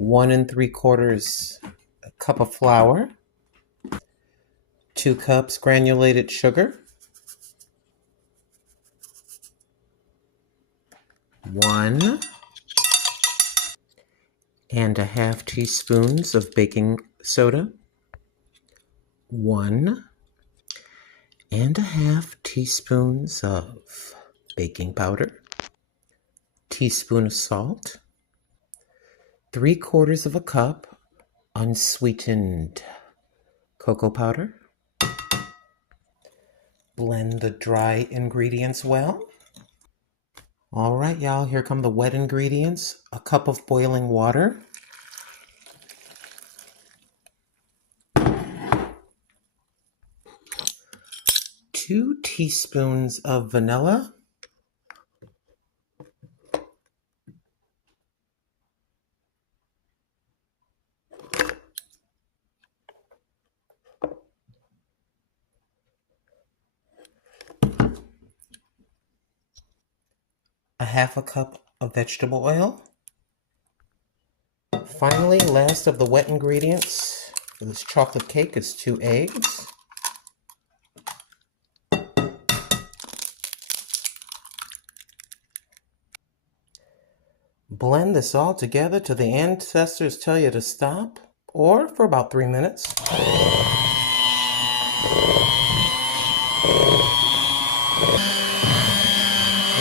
1 3/4 cup of flour, 2 cups granulated sugar, 1.5 teaspoons of baking soda, 1.5 teaspoons of baking powder, teaspoon of salt, 3/4 cup unsweetened cocoa powder. Blend the dry ingredients well. All right, y'all, here come the wet ingredients. A cup of boiling water, 2 teaspoons of vanilla, 1/2 cup of vegetable oil. Finally, last of the wet ingredients for this chocolate cake is 2 eggs. Blend this all together till the ancestors tell you to stop, or for about 3 minutes.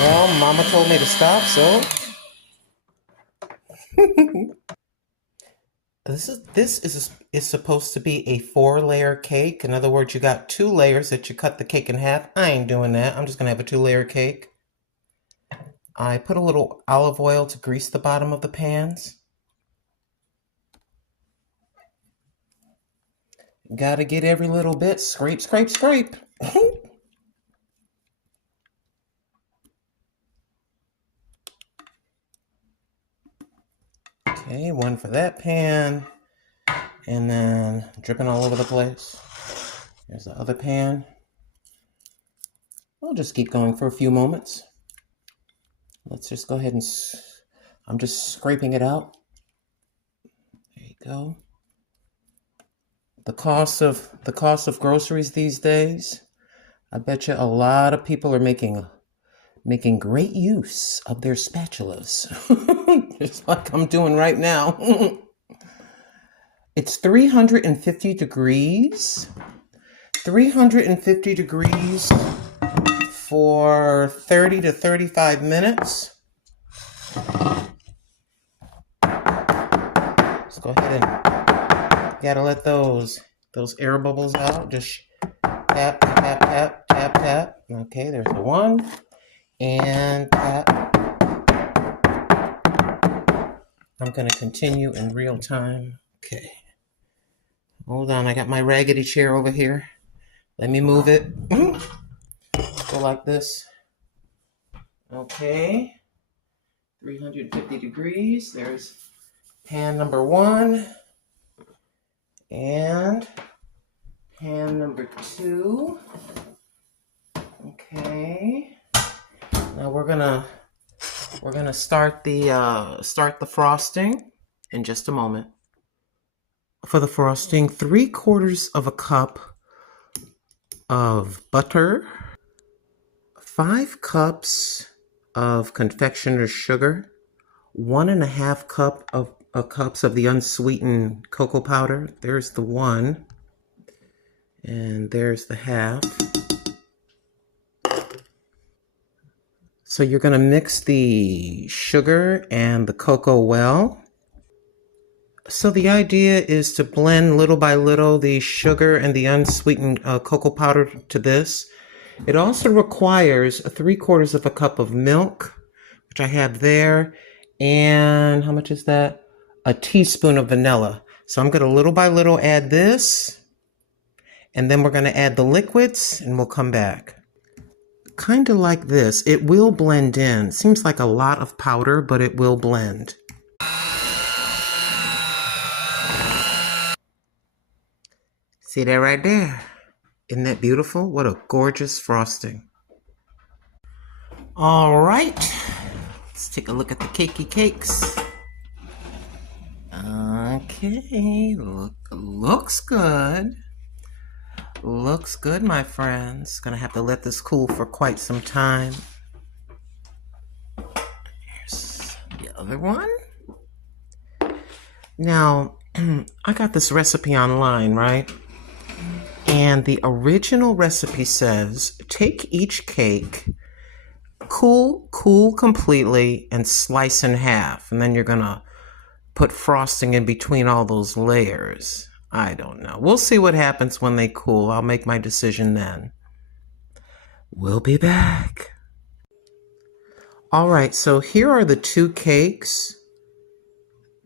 Well, Mama told me to stop, so this is supposed to be a 4-layer cake. In other words, you got 2 layers that you cut the cake in half. I ain't doing that. I'm just gonna have a 2-layer cake. I put a little olive oil to grease the bottom of the pans. Gotta get every little bit. Scrape, scrape, scrape. Okay, one for that pan. And then dripping all over the place. There's the other pan. I'll just keep going for a few moments. Let's just go ahead and, I'm just scraping it out. There you go. The cost of groceries these days, I bet you a lot of people are making great use of their spatulas. Just like I'm doing right now. It's 350 degrees. 350 degrees for 30 to 35 minutes. Let's go ahead and gotta let those air bubbles out. Just tap, tap, tap, tap, tap. Okay, there's the one. And tap. I'm gonna continue in real time. Okay. Hold on, I got my raggedy chair over here. Let me move it. Go like this. Okay. 350 degrees. There's pan number 1. And pan number 2. Okay. Now we're gonna start the frosting in just a moment. For the frosting, 3/4 cup of butter, 5 cups of confectioner's sugar, 1.5 cups of the unsweetened cocoa powder. There's the 1, and there's the 1/2. So you're going to mix the sugar and the cocoa well. So the idea is to blend little by little the sugar and the unsweetened cocoa powder to this. It also requires 3/4 cup of milk, which I have there, and how much is that? A teaspoon of vanilla. So I'm going to little by little add this, and then we're going to add the liquids, and we'll come back. Kind of like this. It will blend in. Seems like a lot of powder, but it will blend. See that right there? Isn't that beautiful? What a gorgeous frosting. All right. Let's take a look at the cakey cakes. Okay, looks good. Looks good, my friends. Gonna have to let this cool for quite some time. Here's the other one. Now, I got this recipe online, right? And the original recipe says, take each cake, cool completely, and slice in half. And then you're gonna put frosting in between all those layers. I don't know. We'll see what happens when they cool. I'll make my decision then. We'll be back. All right, so here are the two cakes.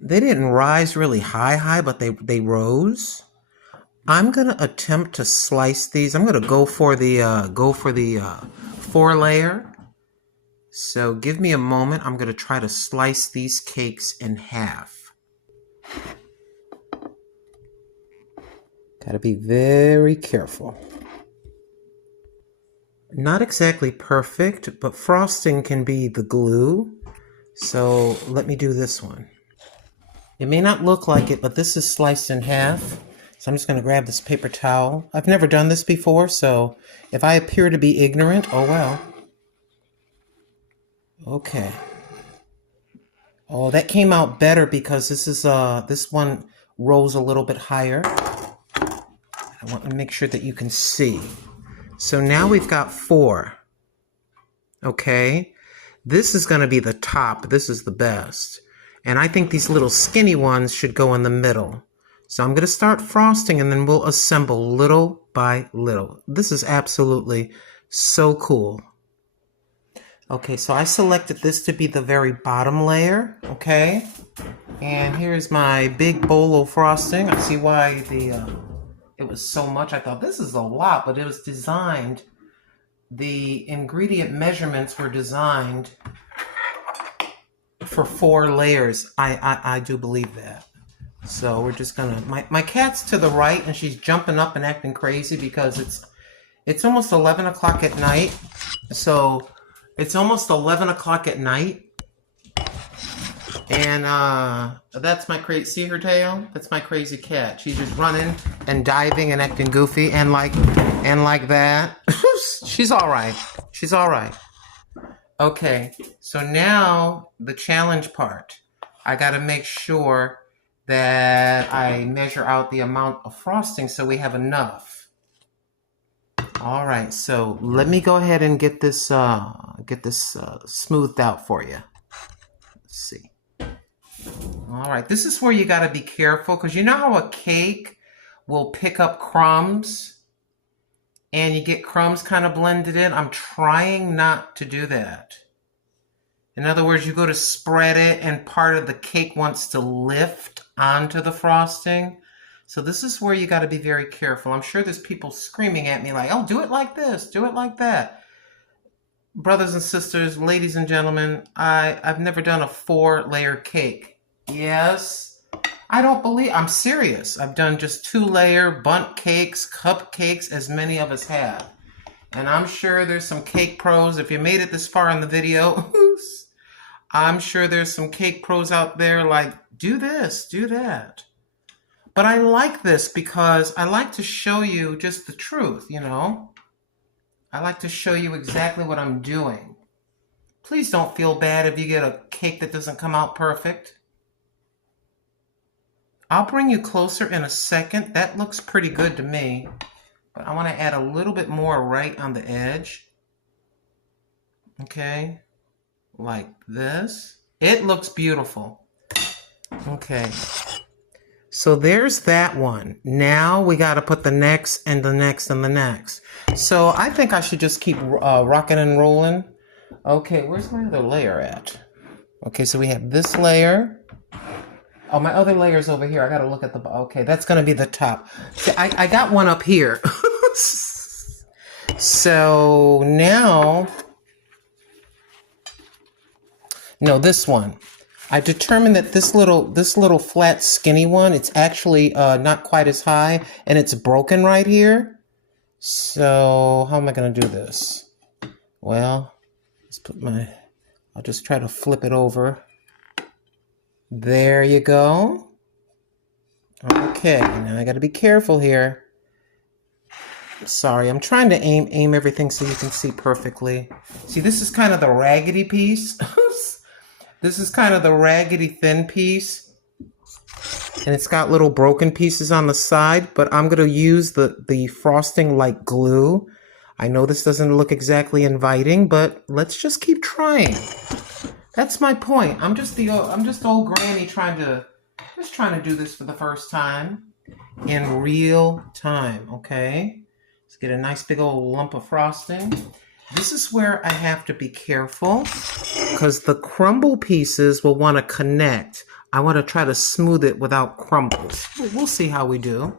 They didn't rise really high, but they rose. I'm gonna attempt to slice these. I'm gonna go for the 4-layer. So give me a moment. I'm gonna try to slice these cakes in half. Gotta be very careful. Not exactly perfect, but frosting can be the glue. So let me do this one. It may not look like it, but this is sliced in half. So I'm just gonna grab this paper towel. I've never done this before, so if I appear to be ignorant, oh well. Okay. Oh, that came out better because this one rose a little bit higher. I want to make sure that you can see. So now we've got 4. Okay. This is going to be the top. This is the best. And I think these little skinny ones should go in the middle. So I'm going to start frosting and then we'll assemble little by little. This is absolutely so cool. Okay, so I selected this to be the very bottom layer. Okay. And here's my big bowl of frosting. I see why it was so much. I thought this is a lot, but it was designed. The ingredient measurements were designed for 4 layers. I do believe that. So we're just gonna. My cat's to the right, and she's jumping up and acting crazy because it's almost 11 o'clock at night. So it's almost 11 o'clock at night. And that's my crazy, see her tail? That's my crazy cat. She's just running and diving and acting goofy and like that. She's all right. She's all right. Okay, so now the challenge part. I got to make sure that I measure out the amount of frosting so we have enough. All right, so let me go ahead and get this smoothed out for you. Let's see. All right, this is where you got to be careful because you know how a cake will pick up crumbs and you get crumbs kind of blended in? I'm trying not to do that. In other words, you go to spread it and part of the cake wants to lift onto the frosting. So this is where you got to be very careful. I'm sure there's people screaming at me like, oh, do it like this, do it like that. Brothers and sisters, ladies and gentlemen, I've never done a 4-layer cake. Yes, I'm serious. I've done just 2-layer bundt cakes, cupcakes, as many of us have. And I'm sure there's some cake pros. If you made it this far in the video, I'm sure there's some cake pros out there like, do this, do that. But I like this because I like to show you just the truth, you know. I like to show you exactly what I'm doing. Please don't feel bad if you get a cake that doesn't come out perfect. I'll bring you closer in a second. That looks pretty good to me. But I want to add a little bit more right on the edge. Okay. Like this. It looks beautiful. Okay. So there's that one. Now we got to put the next and the next and the next. So I think I should just keep rocking and rolling. Okay, where's my other layer at? Okay, so we have this layer. Oh, my other layer's over here. I got to look at the... Okay, that's going to be the top. See, I got one up here. So now... No, this one. I determined that this little flat skinny one, it's actually not quite as high, and it's broken right here. So how am I going to do this? Well, let's I'll just try to flip it over. There you go. Okay, now I gotta be careful here. Sorry, I'm trying to aim everything so you can see perfectly. See, this is kind of the raggedy piece. This is kind of the raggedy thin piece. And it's got little broken pieces on the side, but I'm gonna use the frosting like glue. I know this doesn't look exactly inviting, but let's just keep trying. That's my point. I'm just old granny trying to do this for the first time in real time, okay? Let's get a nice big old lump of frosting. This is where I have to be careful because the crumble pieces will want to connect. I want to try to smooth it without crumbles. We'll see how we do.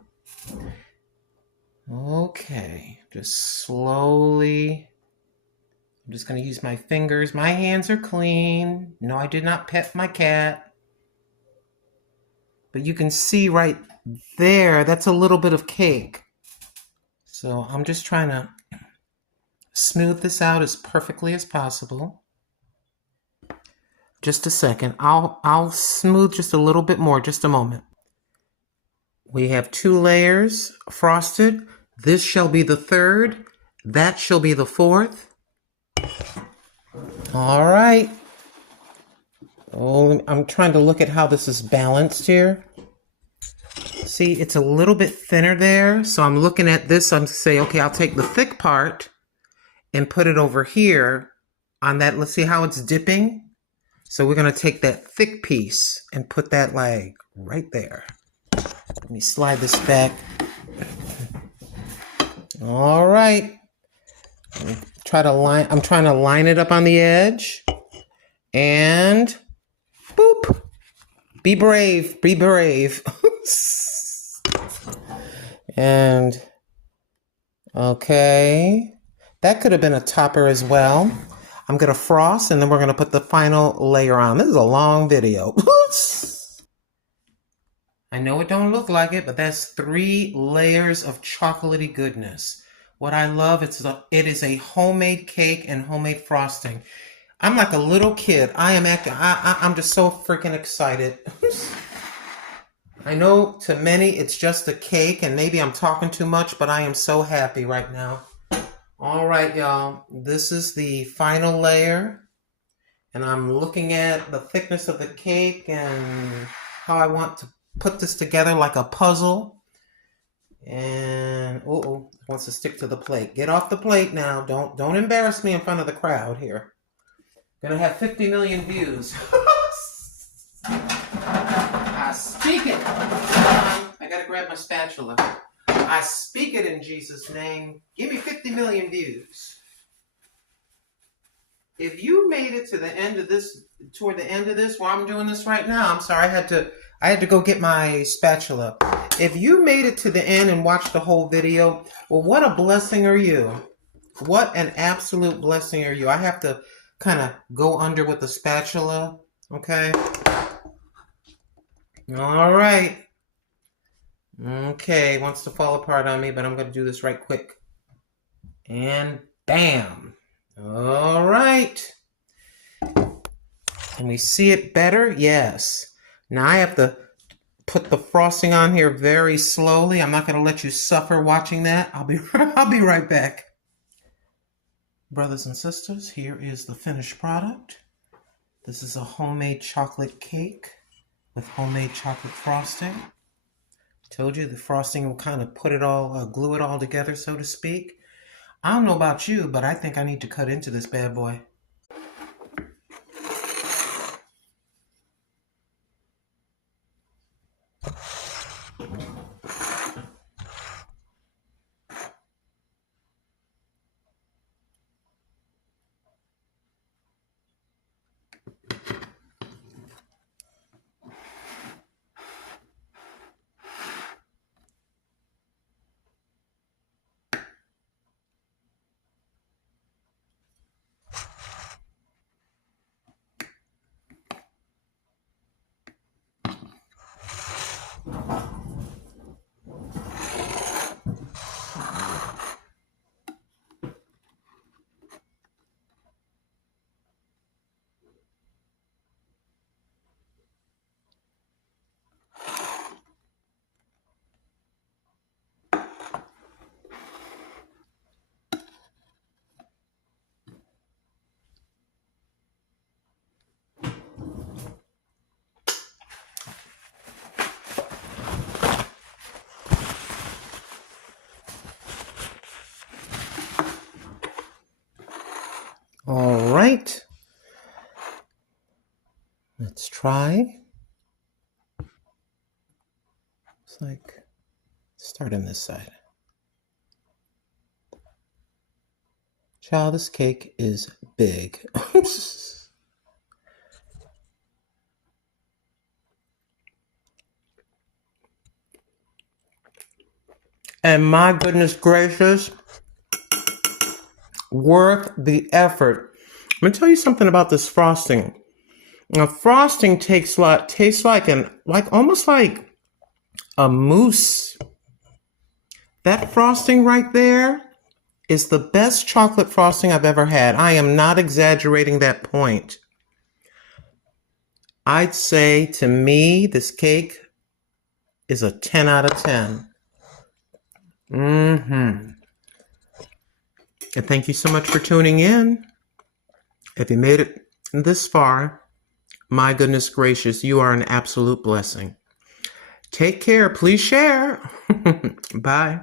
Okay, just slowly. I'm just going to use my fingers. My hands are clean. No, I did not pet my cat. But you can see right there, that's a little bit of cake. So I'm just trying to smooth this out as perfectly as possible. Just a second. I'll smooth just a little bit more, just a moment. We have 2 layers frosted. This shall be the 3rd. That shall be the 4th. All right. Oh, I'm trying to look at how this is balanced here. See, it's a little bit thinner there. So I'm looking at this. I'm saying, okay, I'll take the thick part and put it over here on that. Let's see how it's dipping. So we're going to take that thick piece and put that like right there. Let me slide this back. All right. I'm trying to line it up on the edge. And boop. Be brave. Be brave. And okay. That could have been a topper as well. I'm going to frost and then we're going to put the final layer on. This is a long video. I know it don't look like it, but that's 3 layers of chocolatey goodness. What I love, it is a homemade cake and homemade frosting. I'm like a little kid. I'm just so freaking excited. I know to many it's just a cake and maybe I'm talking too much, but I am so happy right now. All right, y'all. This is the final layer. And I'm looking at the thickness of the cake and how I want to put this together like a puzzle. And it wants to stick to the plate. Get off the plate now. Don't embarrass me in front of the crowd here. Gonna have 50 million views. I speak it. I gotta grab my spatula. I speak it in Jesus' name. Give me 50 million views. If you made it to the end of this, toward the end of this, while I'm doing this right now, I'm sorry, I had to go get my spatula. If you made it to the end and watched the whole video, well, what a blessing are you? What an absolute blessing are you? I have to kind of go under with the spatula, okay? All right. Okay, wants to fall apart on me, but I'm going to do this right quick. And bam. All right. Can we see it better? Yes. Now I have to put the frosting on here very slowly. I'm not going to let you suffer watching that. I'll be right back. Brothers and sisters, here is the finished product. This is a homemade chocolate cake with homemade chocolate frosting. Told you the frosting will kind of glue it all together, so to speak. I don't know about you, but I think I need to cut into this bad boy. All right. Let's try. It's like, start on this side. Child, this cake is big. And my goodness gracious, worth the effort. I'm gonna tell you something about this frosting. Now, frosting tastes like almost like a mousse. That frosting right there is the best chocolate frosting I've ever had. I am not exaggerating that point. I'd say, to me, this cake is a 10 out of 10. And thank you so much for tuning in. If you made it this far, my goodness gracious, you are an absolute blessing. Take care. Please share. Bye.